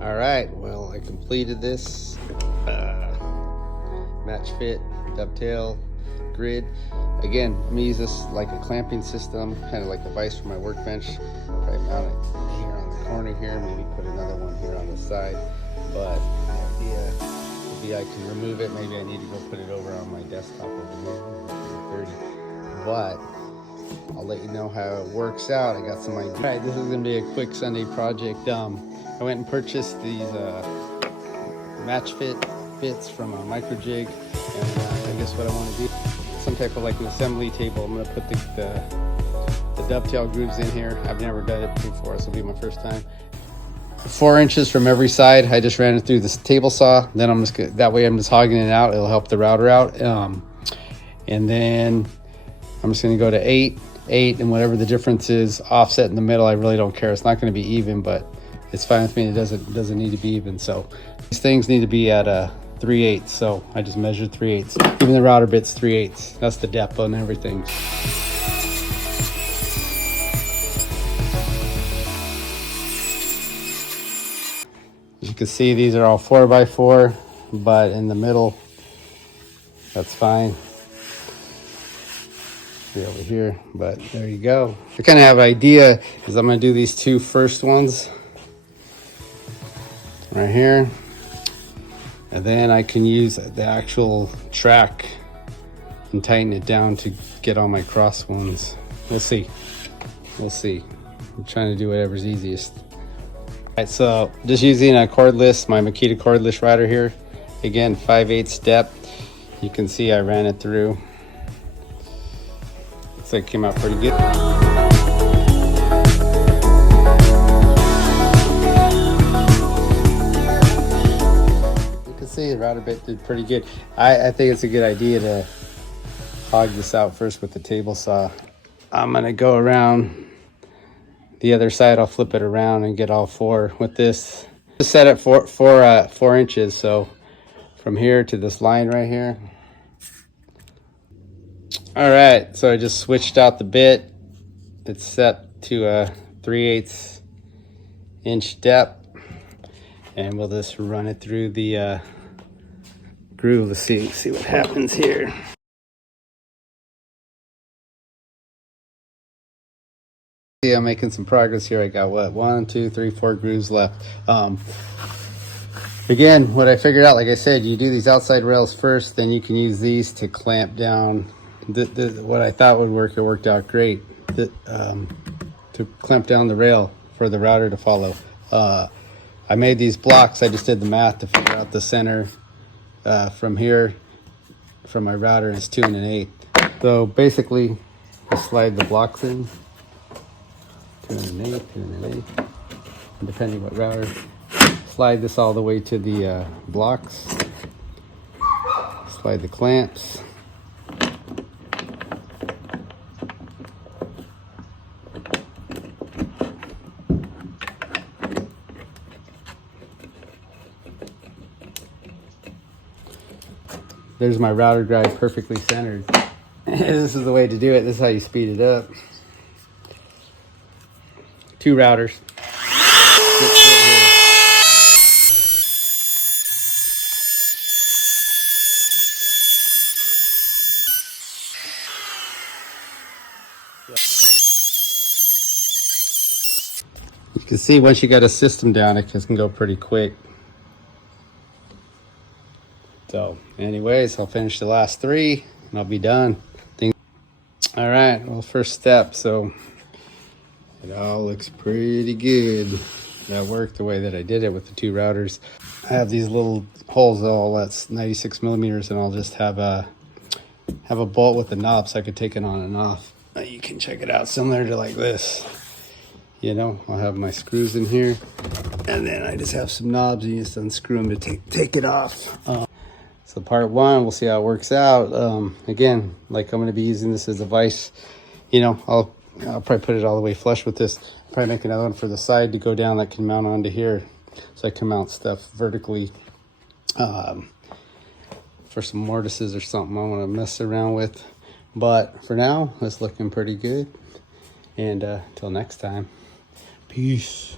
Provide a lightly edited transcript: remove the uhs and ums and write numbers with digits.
All right, well, I completed this MatchFit dovetail grid. Again, I'm gonna use this like a clamping system, kind of like a vise for my workbench. Probably mount it here on the corner here, maybe put another one here on the side. But the idea would be I can remove it. Maybe I need to go put it over on my desktop over here. 30. But I'll let you know how it works out. I got some ideas. All right, this is gonna be a quick Sunday project. I went and purchased these MatchFit bits from MicroJig, and I guess what I want to do, some type of like an assembly table. I'm gonna put the dovetail grooves in here. I've never done it before, this will be my first time. 4 inches from every side. I just ran it through this table saw. Then I'm just gonna, that way I'm just hogging it out. It'll help the router out. And then I'm just gonna go to 8, and whatever the difference is, offset in the middle. I really don't care. It's not gonna be even, but it's fine with me. It doesn't need to be even. So these things need to be at 3/8. So I just measured 3/8. Even the router bit's 3/8. That's the depth on everything. As you can see, these are all 4x4, but in the middle, that's fine. Be over here, but there you go. I kind of have an idea is I'm gonna do these 2 first ones right here, and then I can use the actual track and tighten it down to get all my cross ones. We'll see. I'm trying to do whatever's easiest. All right, so just using a cordless, my Makita cordless router here. Again, 5/8 depth. You can see I ran it through. Looks like it came out pretty good. See, the router bit did pretty good. I think it's a good idea to hog this out first with the table saw. I'm gonna go around the other side. I'll flip it around and get all 4 with this. Just set it 4 inches, so from here to this line right here. All right, so I just switched out the bit. It's set to a 3/8 inch depth, and we'll just run it through the groove. Let's see what happens here. Yeah, I'm making some progress here. I got what, 1, 2, 3, 4 grooves left. Again, what I figured out, like I said, you do these outside rails first, then you can use these to clamp down. What I thought would work, it worked out great. To clamp down the rail for the router to follow. I made these blocks. I just did the math to figure out the center from here, from my router, is 2 1/8. So basically, just slide the blocks in, 2 1/8, 2 1/8, and depending what router. Slide this all the way to the blocks. Slide the clamps. There's my router guide perfectly centered. This is the way to do it. This is how you speed it up. 2 routers. You can see once you got a system down, it can go pretty quick. So anyways, I'll finish the last 3 and I'll be done. All right, well, first step. So it all looks pretty good. That worked the way that I did it with the 2 routers. I have these little holes, all that's 96 millimeters, and I'll just have a bolt with a knob so I could take it on and off. You can check it out similar to like this. You know, I'll have my screws in here, and then I just have some knobs, and you just unscrew them to take it off. So part 1, we'll see how it works out. Again, like I'm going to be using this as a vise. You know, I'll probably put it all the way flush with this. Probably make another one for the side to go down that can mount onto here, so I can mount stuff vertically. For some mortises or something I want to mess around with. But for now, it's looking pretty good. And until next time, peace.